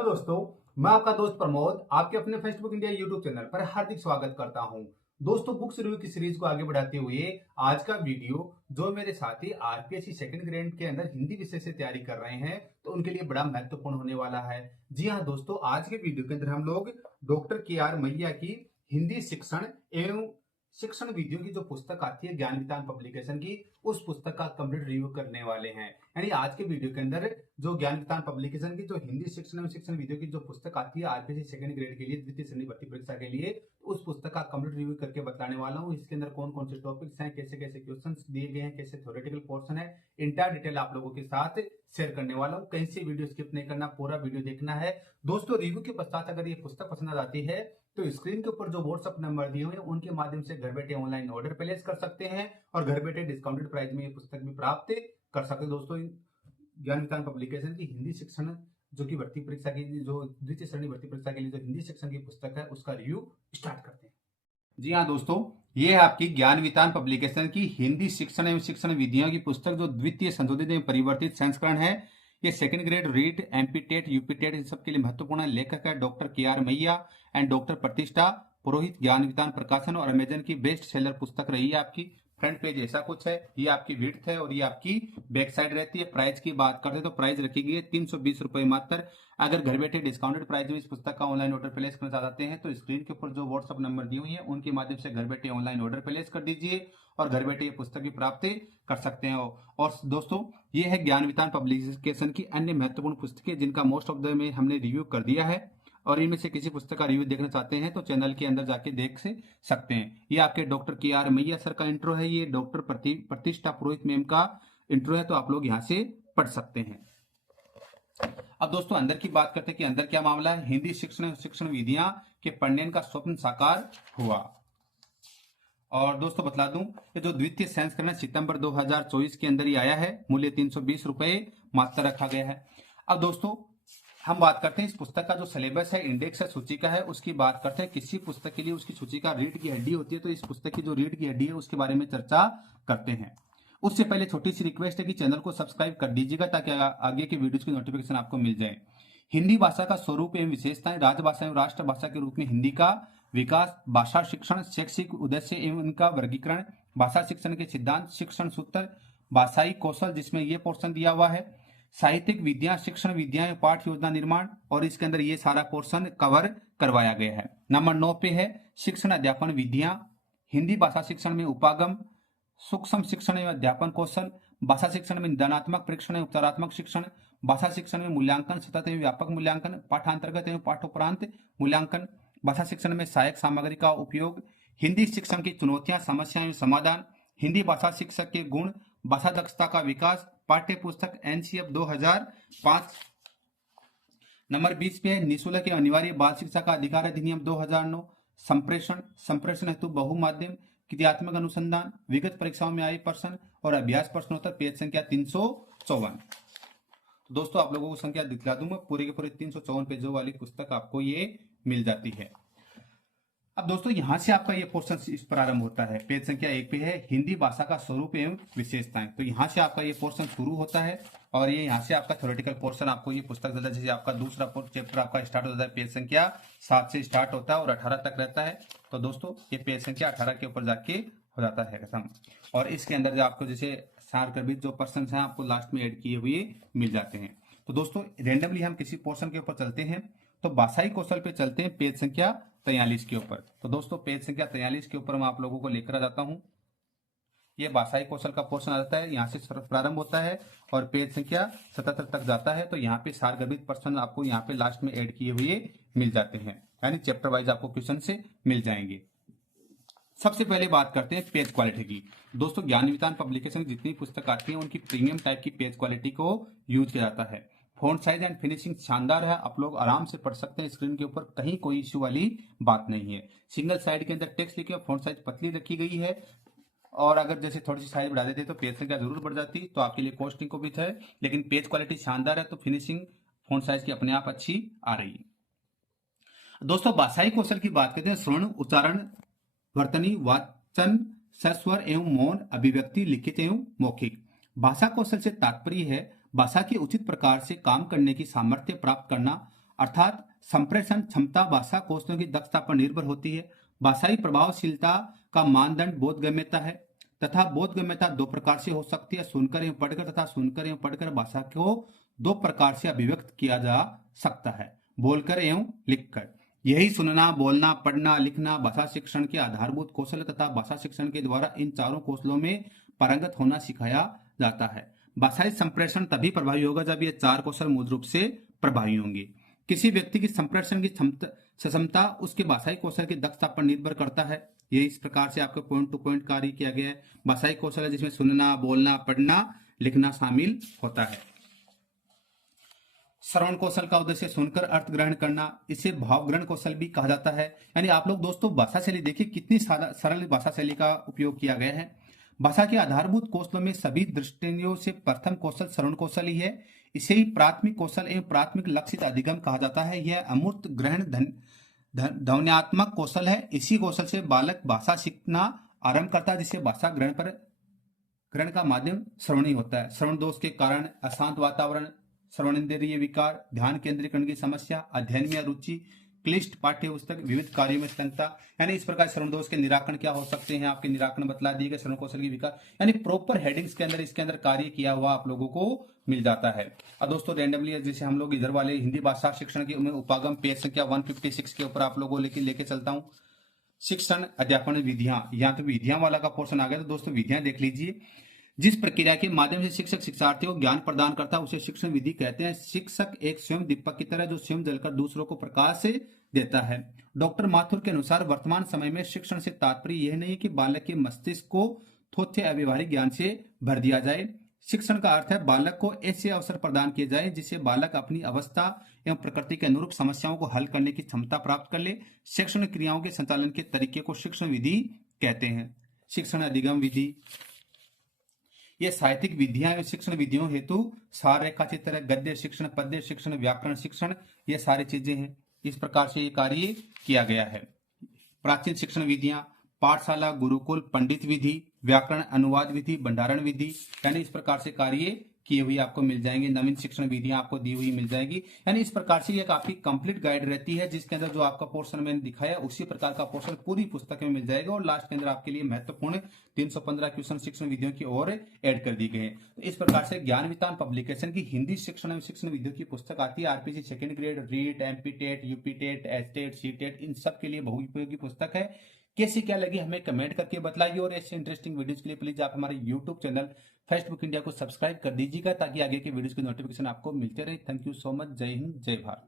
Hello दोस्तों, मैं आपका दोस्त प्रमोद आपके अपने फेसबुक इंडिया यूट्यूब चैनल पर हार्दिक स्वागत करता हूं। दोस्तों, बुक्स रिव्यू की सीरीज को आगे बढ़ाते हुए आज का वीडियो जो मेरे साथी आरपीएससी सेकंड ग्रेड के अंदर हिंदी विषय से तैयारी कर रहे हैं तो उनके लिए बड़ा महत्वपूर्ण होने वाला है। जी हाँ दोस्तों, आज के वीडियो के अंदर हम लोग डॉक्टर के.आर. मैया की हिंदी शिक्षण एवं शिक्षण विधियों की जो पुस्तक आती है ज्ञान वितान पब्लिकेशन की, उस पुस्तक का कंप्लीट रिव्यू करने वाले हैं। यानी आज के वीडियो के अंदर जो ज्ञान वितान पब्लिकेशन की जो हिंदी शिक्षण एवं शिक्षण विधियों की जो पुस्तक आती है आरपीएससी सेकंड ग्रेड के लिए द्वितीय श्रेणी भर्ती परीक्षा के लिए, उस पुस्तक का कंप्लीट रिव्यू करके बताने वाला हूँ। इसके अंदर कौन कौन से टॉपिक्स हैं, कैसे कैसे क्वेश्चन दिए गए हैं, कैसे थ्योरेटिकल पोर्शन है, इंटायर डिटेल आप लोगों के साथ शेयर करने वाला हूँ। कहीं से वीडियो स्किप नहीं करना, पूरा वीडियो देखना है। दोस्तों, रिव्यू के पश्चात अगर ये पुस्तक पसंद आती है तो स्क्रीन के ऊपर जो व्हाट्सएप नंबर दिए हुए हैं उनके माध्यम से घर बैठे ऑनलाइन ऑर्डर प्लेस कर सकते हैं और घर बैठे डिस्काउंटेड प्राइस में ये पुस्तक भी प्राप्त कर सकते हैं। दोस्तों, ज्ञान वितान पब्लिकेशन की हिंदी शिक्षण जो कि भर्ती परीक्षा की जो द्वितीय श्रेणी भर्ती परीक्षा के लिए जो हिंदी शिक्षण की पुस्तक है उसका रिव्यू स्टार्ट करते हैं। जी हाँ दोस्तों, ये है आपकी ज्ञान वितान पब्लिकेशन की हिंदी शिक्षण एवं शिक्षण विधियों की पुस्तक जो द्वितीय संशोधित एवं परिवर्तित संस्करण है। ये second grade REET, MP TET, UP TET इन सब के लिए महत्वपूर्ण है। लेखक है doctor K R. Maiya and doctor Pratishtha Purohit. ज्ञान वितान प्रकाशन और अमेजन की बेस्ट सेलर पुस्तक रही है आपकी। फ्रंट पेज ऐसा कुछ है, ये आपकी विड्थ है और ये आपकी बैक साइड रहती है। प्राइस की बात करते हैं तो प्राइस रखी गई है 320 रुपए मात्र। अगर घर बैठे डिस्काउंटेड प्राइस में इस पुस्तक का ऑनलाइन ऑर्डर प्लेस करना चाहते हैं तो स्क्रीन के ऊपर जो व्हाट्सएप नंबर दिए हुए हैं उनके माध्यम से घर बैठे ऑनलाइन ऑर्डर प्लेस कर दीजिए और घर बैठे ये पुस्तक भी प्राप्त कर सकते हैं। और दोस्तों, ये है ज्ञान वितान पब्लिकेशन की अन्य महत्वपूर्ण पुस्तकें जिनका मोस्ट ऑफ द में हमने रिव्यू कर दिया है और इनमें से किसी पुस्तक का रिव्यू देखना चाहते हैं तो चैनल के अंदर जाके देख से सकते हैं। ये आपके डॉक्टर के.आर. मैया सर का इंट्रो है, ये डॉक्टर प्रतिष्ठा पुरोहित मैम का इंट्रो है, तो आप लोग यहाँ से पढ़ सकते हैं। अब दोस्तों, अंदर की बात करते हैं कि अंदर क्या मामला है। हिंदी शिक्षण विधियां के पढ़ने का स्वप्न साकार हुआ। और दोस्तों बतला दूं, ये जो द्वितीय संस्करण सितंबर 2024 के अंदर ही आया है। मूल्य 320 रुपए मात्र रखा गया है। अब दोस्तों, हम बात करते हैं इस पुस्तक का जो सिलेबस है, इंडेक्स है, सूचिका है, उसकी बात करते हैं। किसी पुस्तक के लिए उसकी सूचिका रीढ़ की हड्डी होती है, तो इस पुस्तक की जो रीढ़ की हड्डी है उसके बारे में चर्चा करते हैं। उससे पहले छोटी सी रिक्वेस्ट है कि चैनल को सब्सक्राइब कर दीजिएगा ताकि आगे के वीडियोस की नोटिफिकेशन आपको मिल जाए। हिंदी भाषा का स्वरूप एवं विशेषताएं, राजभाषा एवं राष्ट्रभाषा के रूप में हिंदी का विकास, भाषा शिक्षण, शैक्षिक उद्देश्य एवं इनका वर्गीकरण, भाषा शिक्षण के सिद्धांत, शिक्षण सूत्र, भाषाई कौशल जिसमें यह पोर्शन दिया हुआ है, साहित्यिक विद्या, शिक्षण विद्याएं, पाठ योजना निर्माण, और इसके अंदर ये सारा पोर्शन कवर करवाया गया है। नंबर 9 पे है शिक्षण अध्यापन विधियां, हिंदी भाषा शिक्षण में उपागम, सूक्ष्म शिक्षण एवं अध्यापन कौशल, भाषा शिक्षण में निदानात्मक परीक्षण एवं उपचारात्मक शिक्षण, भाषा शिक्षण में मूल्यांकन, सतत एवं व्यापक मूल्यांकन, पाठांतर्गत एवं पाठोपरांत मूल्यांकन, भाषा शिक्षण में सहायक सामग्री का उपयोग, हिंदी शिक्षण की चुनौतियां, समस्याएं एवं समाधान, हिंदी भाषा शिक्षक के गुण, भाषा दक्षता का विकास, पाठ्य पुस्तक एनसीएफ 2005। नंबर 20 पे है निःशुल्क एवं अनिवार्य बाल शिक्षा का अधिकार अधिनियम 2009, संप्रेषण हेतु बहुमाध्यम, क्रियात्मक अनुसंधान, विगत परीक्षाओं में आए प्रश्न और अभ्यास प्रश्नोत्तर, पेज संख्या 354। तो दोस्तों, आप लोगों को संख्या दिखला दूंगा, पूरे के पूरे 354 पेजों वाली पुस्तक आपको ये मिल जाती है। अब दोस्तों, यहां से आपका ये पोर्शन इस प्रारंभ होता है। पेज संख्या 1 पे है हिंदी भाषा का स्वरूप एवं विशेषताएं, तो यहां से आपका ये पोर्शन शुरू होता है और ये यहाँ से आपका थ्योरेटिकल पोर्शन आपको ये पुस्तक देता है। जैसे आपका दूसरा चैप्टर आपका स्टार्ट होता है, पेज संख्या 7 से स्टार्ट होता है और 18 तक रहता है। तो दोस्तों, ये पेज संख्या 18 के ऊपर जाके हो जाता है खत्म। और इसके अंदर जो आपको जैसे सार के बीच जो पर्सन है आपको लास्ट में एड किए हुए मिल जाते हैं। तो दोस्तों, रेंडमली हम किसी पोर्शन के ऊपर चलते हैं, तो भाषाई कौशल पे चलते हैं पेज संख्या 43 के ऊपर। तो दोस्तों, पेज संख्या 43 के ऊपर मैं आप लोगों को लेकर आ जाता हूं। ये भाषाई कौशल का पोर्शन आ जाता है, यहाँ से प्रारंभ होता है और पेज संख्या 77 तक जाता है। तो यहाँ पे सारगर्भित प्रश्न आपको यहाँ पे लास्ट में ऐड किए हुए मिल जाते हैं, यानी चैप्टर वाइज आपको क्वेश्चन से मिल जाएंगे। सबसे पहले बात करते हैं पेज क्वालिटी की। दोस्तों, ज्ञान वितान पब्लिकेशन की जितनी पुस्तक आती है उनकी प्रीमियम टाइप की पेज क्वालिटी को यूज किया जाता है। फॉन्ट साइज एंड फिनिशिंग शानदार है, आप लोग आराम से पढ़ सकते हैं स्क्रीन के ऊपर, कहीं कोई इश्यू वाली बात नहीं है। सिंगल साइड के अंदर टेक्स्ट लिखे, फॉन्ट साइज पतली रखी गई है और अगर जैसे थोड़ी सी साइज बढ़ा देते तो पेज संख्या जरूर बढ़ जाती, तो आपके लिए कॉस्टिंग को भी है। लेकिन पेज क्वालिटी शानदार है, तो फिनिशिंग फॉन्ट साइज की अपने आप अच्छी आ रही है। दोस्तों, भाषाई कौशल की बात करते हैं। श्रवण, उच्चारण, वर्तनी, वाचन, सस्वर एवं मौन, अभिव्यक्ति, लिखित एवं मौखिक। भाषा कौशल से तात्पर्य है भाषा के उचित प्रकार से काम करने की सामर्थ्य प्राप्त करना, अर्थात संप्रेषण क्षमता भाषा कौशलों की दक्षता पर निर्भर होती है। भाषाई प्रभावशीलता का मानदंड बोधगम्यता है तथा बोधगम्यता दो प्रकार से हो सकती है, सुनकर एवं पढ़कर तथा सुनकर एवं पढ़कर भाषा को दो प्रकार से अभिव्यक्त किया जा सकता है, बोलकर एवं लिखकर। यही सुनना, बोलना, पढ़ना, लिखना भाषा शिक्षण के आधारभूत कौशल तथा भाषा शिक्षण के द्वारा इन चारों कौशलों में पारंगत होना सिखाया जाता है। भाषाई संप्रेषण तभी प्रभावी होगा जब ये चार कौशल मूल रूप से प्रभावी होंगे। किसी व्यक्ति की संप्रेषण की क्षमता उसके भाषाई कौशल की दक्षता पर निर्भर करता है। ये इस प्रकार से आपको पॉइंट टू पॉइंट कार्य किया गया है। भाषाई कौशल है जिसमें सुनना, बोलना, पढ़ना, लिखना शामिल होता है। श्रवण कौशल का उद्देश्य सुनकर अर्थ ग्रहण करना, इसे भाव ग्रहण कौशल भी कहा जाता है। यानी आप लोग दोस्तों भाषा शैली देखिए कितनी सरल भाषा शैली का उपयोग किया गया है। भाषा के आधारभूत कौशलों में सभी दृष्टियों से प्रथम कौशल श्रवण कौशल ही है। इसे ही प्राथमिक कौशल एवं प्राथमिक लक्षित अधिगम कहा जाता है। यह अमूर्त ग्रहण ध्वन्यात्मक कौशल है। इसी कौशल से बालक भाषा सीखना आरंभ करता है, जिससे भाषा ग्रहण का माध्यम श्रवण ही होता है। श्रवण दोष के कारण अशांत वातावरण, श्रवणेंद्रिय विकार, ध्यान केंद्रीकरण की समस्या, अध्ययन में रुचि, क्लिष्ट पाठ्य पुस्तक, विविध कार्यों में संलग्नता, यानी इस प्रकार श्रवण दोष के निराकरण क्या हो सकते हैं, आपके निराकरण बतला दिए गए। श्रवण कौशल की विकार यानी प्रॉपर हेडिंग्स के अंदर इसके अंदर कार्य किया हुआ आप लोगों को मिल जाता है। और दोस्तों रैंडमली जैसे हम लोग इधर वाले हिंदी भाषा शिक्षण के उपागम पेज संख्या 156 के ऊपर आप लोगों लेके चलता हूँ। शिक्षण अध्यापन विधियां, यहाँ तो विधियां वाला का पोर्शन आ गया, तो दोस्तों विधियां देख लीजिए। जिस प्रक्रिया के माध्यम से शिक्षक शिक्षार्थियों को ज्ञान प्रदान करता है उसे शिक्षण विधि कहते हैं। शिक्षक एक स्वयं दीपक की तरह जो स्वयं जलकर दूसरों को प्रकाश देता है। डॉक्टर माथुर के अनुसार वर्तमान समय में शिक्षण से तात्पर्य यह नहीं कि बालक के मस्तिष्क को थोथे अव्यवहारिक ज्ञान से भर दिया जाए। शिक्षण का अर्थ है बालक को ऐसे अवसर प्रदान किए जाए जिससे बालक अपनी अवस्था एवं प्रकृति के अनुरूप समस्याओं को हल करने की क्षमता प्राप्त कर ले। शिक्षण क्रियाओं के संचालन के तरीके को शिक्षण विधि कहते हैं। शिक्षण अधिगम विधि, ये साहित्यिक विधियां एवं शिक्षण विधियों हेतु सार रेखा चित्र, गद्य शिक्षण, पद्य शिक्षण, व्याकरण शिक्षण, ये सारी चीजें हैं। इस प्रकार से ये कार्य किया गया है। प्राचीन शिक्षण विधियां पाठशाला, गुरुकुल, पंडित विधि, व्याकरण, अनुवाद विधि, भंडारण विधि, यानी इस प्रकार से कार्य किए हुई आपको मिल जाएंगे। नवीन शिक्षण विधियां आपको दी हुई मिल जाएगी। यानी इस प्रकार से एक आपकी कंप्लीट गाइड रहती है जिसके अंदर जो आपका पोर्शन मैंने दिखाया उसी प्रकार का पोर्शन पूरी पुस्तक में मिल जाएगा। और लास्ट के अंदर आपके लिए महत्वपूर्ण 315 क्वेश्चन शिक्षण विधियों की ओर ऐड कर दी गई है। तो इस प्रकार से ज्ञान वितान पब्लिकेशन की हिंदी शिक्षण एवं शिक्षण विधियों की पुस्तक आती है। RPC second grade, REET, MP TET, UP TET, H TET, C TET, इन सब के लिए बहुउपयोगी पुस्तक है। कैसी क्या लगी हमें कमेंट करके बताइए। और ऐसे इंटरेस्टिंग वीडियोस के लिए प्लीज आप हमारे यूट्यूब चैनल फेस्टबुक इंडिया को सब्सक्राइब कर दीजिएगा ताकि आगे के वीडियोस की नोटिफिकेशन आपको मिलते रहे। Thank you so much. जय हिंद, जय भारत।